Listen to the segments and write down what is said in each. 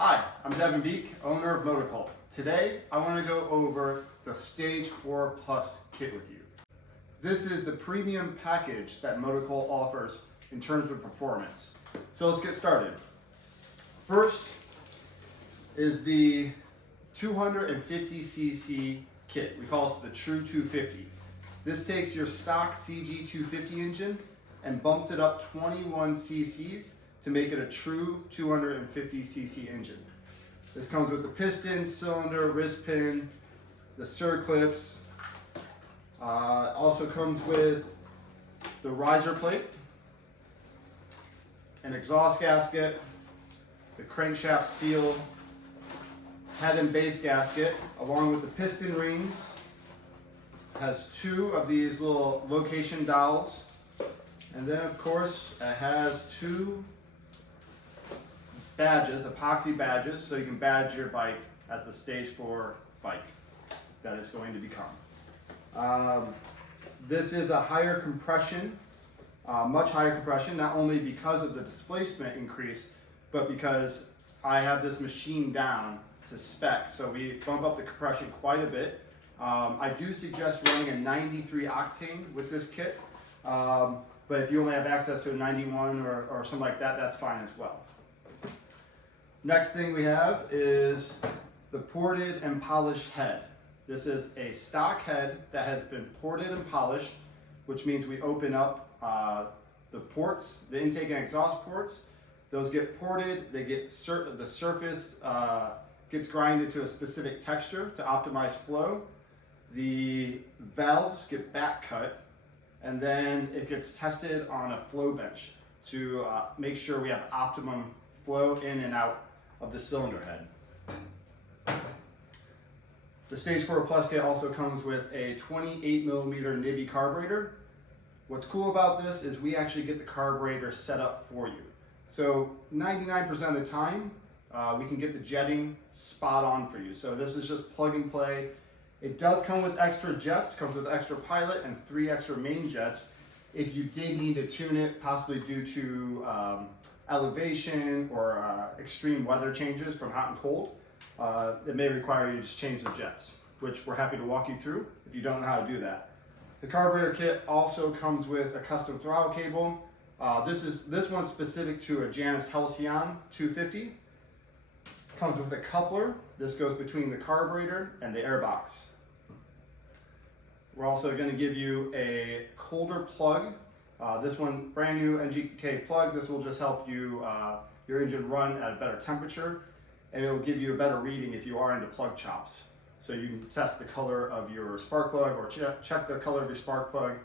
Hi, I'm Devin Beek, owner of MotoCult. Today, I want to go over the Stage 4 Plus kit with you. This is the premium package that MotoCult offers in terms of performance. So let's get started. First is the 250cc kit. We call it the True 250. This takes your stock CG 250 engine and bumps it up 21 cc's to make it a true 250cc engine. This comes with the piston, cylinder, wrist pin, the circlips. Also comes with the riser plate, an exhaust gasket, the crankshaft seal, head and base gasket, along with the piston rings. It has two of these little location dowels. And then of course it has two badges, epoxy badges, so you can badge your bike as the Stage 4 bike that it's going to become. This is a higher compression, much higher compression, not only because of the displacement increase, but because I have this machine down to spec. So we bump up the compression quite a bit. I do suggest running a 93 octane with this kit, but if you only have access to a 91 or something like that, that's fine as well. Next thing we have is the ported and polished head. This is a stock head that has been ported and polished, which means we open up the ports, the intake and exhaust ports. Those get ported, they get the surface gets grinded to a specific texture to optimize flow. The valves get back cut, and then it gets tested on a flow bench to make sure we have optimum flow in and out of the cylinder head. The Stage 4 Plus kit also comes with a 28mm Nibby carburetor. What's cool about this is we actually get the carburetor set up for you. So 99% of the time, we can get the jetting spot on for you. So this is just plug and play. It does come with extra jets, comes with extra pilot and 3 extra main jets. If you did need to tune it, possibly due to elevation or extreme weather changes from hot and cold, it may require you to just change the jets, which we're happy to walk you through if you don't know how to do that. The carburetor kit also comes with a custom throttle cable. This one's specific to a Janus Halcyon 250. Comes with a coupler. This goes between the carburetor and the airbox. We're also going to give you a colder plug. This one, brand new NGK plug. This will just help you your engine run at a better temperature, and it will give you a better reading if you are into plug chops. So you can test the color of your spark plug or check the color of your spark plug,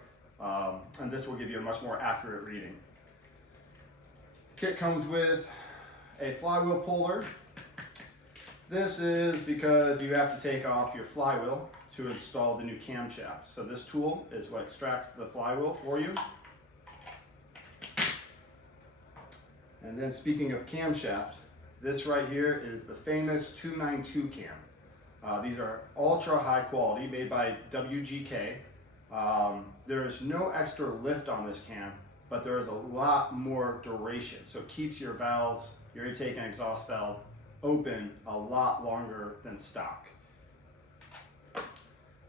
and this will give you a much more accurate reading. Kit comes with a flywheel puller. This is because you have to take off your flywheel to install the new camshaft. So this tool is what extracts the flywheel for you. And then speaking of camshaft, this right here is the famous 292 cam. These are ultra high quality, made by WGK. There is no extra lift on this cam, but there is a lot more duration. So it keeps your valves, your intake and exhaust valve, open a lot longer than stock.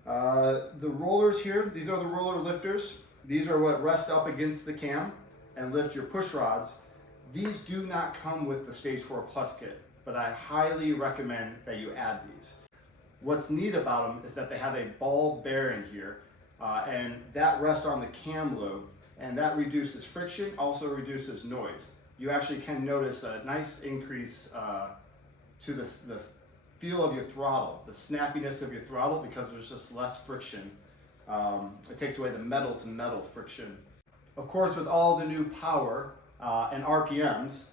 The rollers here, these are the roller lifters. These are what rest up against the cam and lift your push rods. These do not come with the Stage 4 Plus kit, but I highly recommend that you add these. What's neat about them is that they have a ball bearing here, and that rests on the cam lobe, and that reduces friction, also reduces noise. You actually can notice a nice increase to the feel of your throttle, the snappiness of your throttle, because there's just less friction. It takes away the metal to metal friction. Of course, with all the new power and RPMs,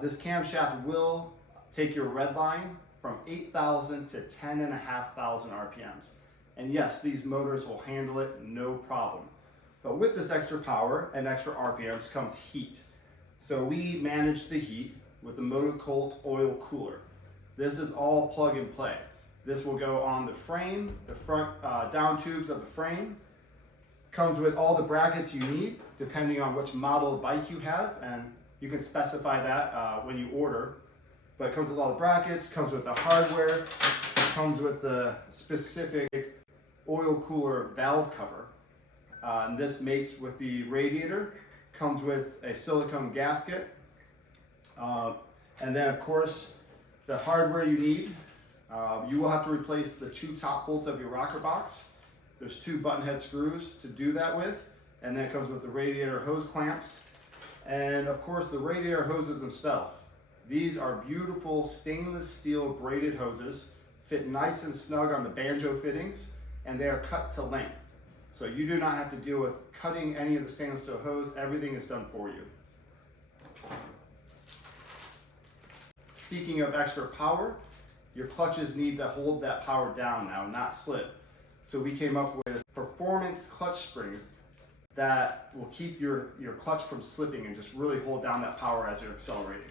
this camshaft will take your red line from 8,000 to 10,500 RPMs. And yes, these motors will handle it no problem. But with this extra power and extra RPMs comes heat. So we manage the heat with the MotoCult oil cooler. This is all plug and play. This will go on the frame, the front down tubes of the frame. Comes with all the brackets you need, depending on which model of bike you have, and you can specify that when you order. But it comes with all the brackets, comes with the hardware, comes with the specific oil cooler valve cover. And this mates with the radiator, comes with a silicone gasket, and then of course the hardware you need. You will have to replace the 2 top bolts of your rocker box. There's 2 button head screws to do that with, and then it comes with the radiator hose clamps, and of course the radiator hoses themselves. These are beautiful stainless steel braided hoses, fit nice and snug on the banjo fittings, and they are cut to length. So you do not have to deal with cutting any of the stainless steel hose. Everything is done for you. Speaking of extra power, your clutches need to hold that power down now, not slip. So we came up with performance clutch springs that will keep your clutch from slipping and just really hold down that power as you're accelerating.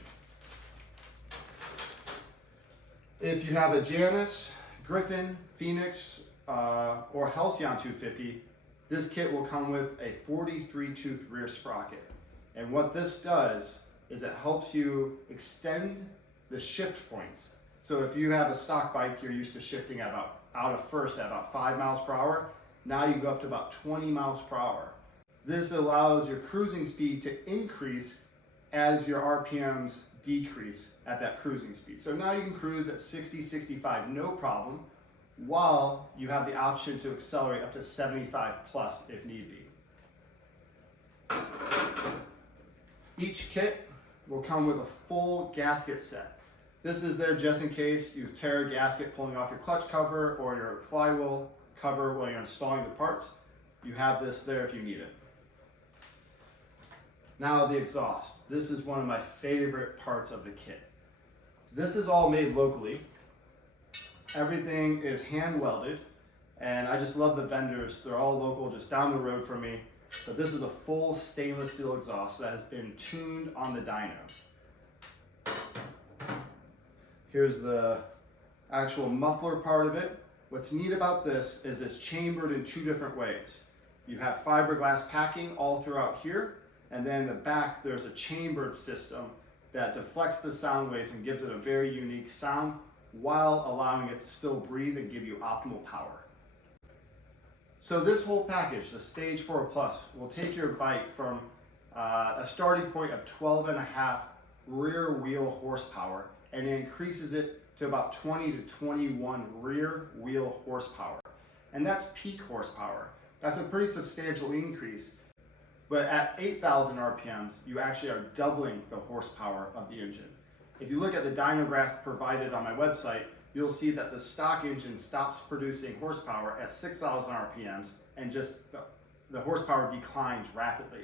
If you have a Janus, Griffin, Phoenix, or Halcyon 250, this kit will come with a 43 tooth rear sprocket. And what this does is it helps you extend the shift points. So if you have a stock bike, you're used to shifting at about, out of first at about 5 miles per hour. Now you go up to about 20 miles per hour. This allows your cruising speed to increase as your RPMs decrease at that cruising speed. So now you can cruise at 60, 65, no problem, while you have the option to accelerate up to 75 plus if need be. Each kit will come with a full gasket set. This is there just in case you tear a gasket pulling off your clutch cover or your flywheel cover while you're installing the parts. You have this there if you need it. Now the exhaust. This is one of my favorite parts of the kit. This is all made locally. Everything is hand welded, and I just love the vendors. They're all local, just down the road from me. But this is a full stainless steel exhaust that has been tuned on the dyno. Here's the actual muffler part of it. What's neat about this is it's chambered in 2 different ways. You have fiberglass packing all throughout here, and then in the back there's a chambered system that deflects the sound waves and gives it a very unique sound while allowing it to still breathe and give you optimal power. So this whole package, the Stage 4 Plus, will take your bike from a starting point of 12.5 rear wheel horsepower and increases it to about 20 to 21 rear wheel horsepower. And that's peak horsepower. That's a pretty substantial increase. But at 8,000 RPMs, you actually are doubling the horsepower of the engine. If you look at the dyno graphs provided on my website, you'll see that the stock engine stops producing horsepower at 6,000 RPMs and just the horsepower declines rapidly.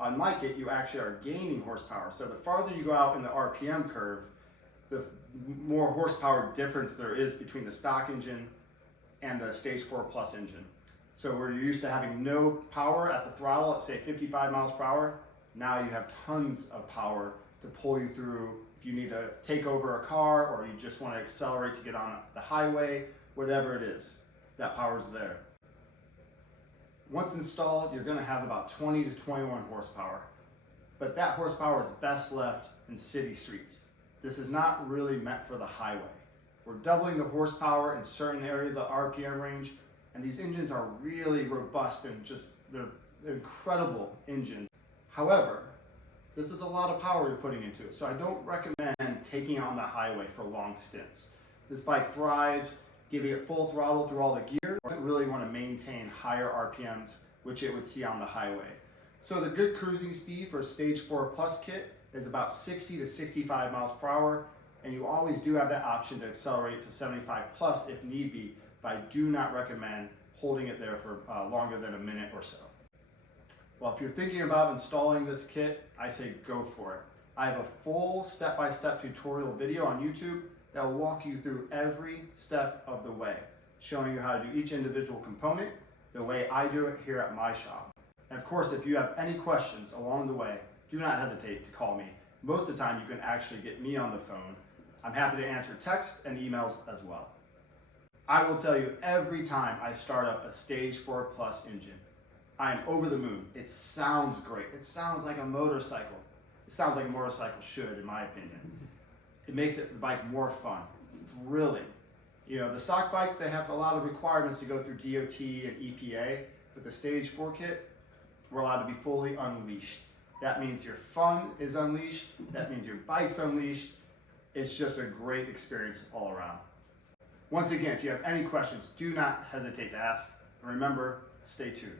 On my kit, you actually are gaining horsepower. So the farther you go out in the RPM curve, the more horsepower difference there is between the stock engine and the Stage 4 Plus engine. So where you're used to having no power at the throttle at say 55 miles per hour, now you have tons of power to pull you through if you need to take over a car or you just want to accelerate to get on the highway, whatever it is, that power's there. Once installed, you're going to have about 20 to 21 horsepower, but that horsepower is best left in city streets. This is not really meant for the highway. We're doubling the horsepower in certain areas of RPM range, and these engines are really robust and they're incredible engines. However, this is a lot of power you're putting into it, so I don't recommend taking it on the highway for long stints. This bike thrives giving it full throttle through all the gear. It doesn't really want to maintain higher RPMs, which it would see on the highway. So the good cruising speed for a Stage 4 Plus kit is about 60 to 65 miles per hour, and you always do have that option to accelerate to 75 plus if need be, but I do not recommend holding it there for longer than a minute or so. Well, if you're thinking about installing this kit, I say go for it. I have a full step-by-step tutorial video on YouTube that will walk you through every step of the way, showing you how to do each individual component the way I do it here at my shop. And of course, if you have any questions along the way, do not hesitate to call me. Most of the time, you can actually get me on the phone. I'm happy to answer text and emails as well. I will tell you every time I start up a Stage 4 Plus engine, I am over the moon. It sounds great. It sounds like a motorcycle. It sounds like a motorcycle should, in my opinion. it makes the bike more fun. It's really, the stock bikes, they have a lot of requirements to go through DOT and EPA. With the Stage 4 kit, we're allowed to be fully unleashed. That means your fun is unleashed. That means your bike's unleashed. It's just a great experience all around. Once again, if you have any questions, do not hesitate to ask. And remember, stay tuned.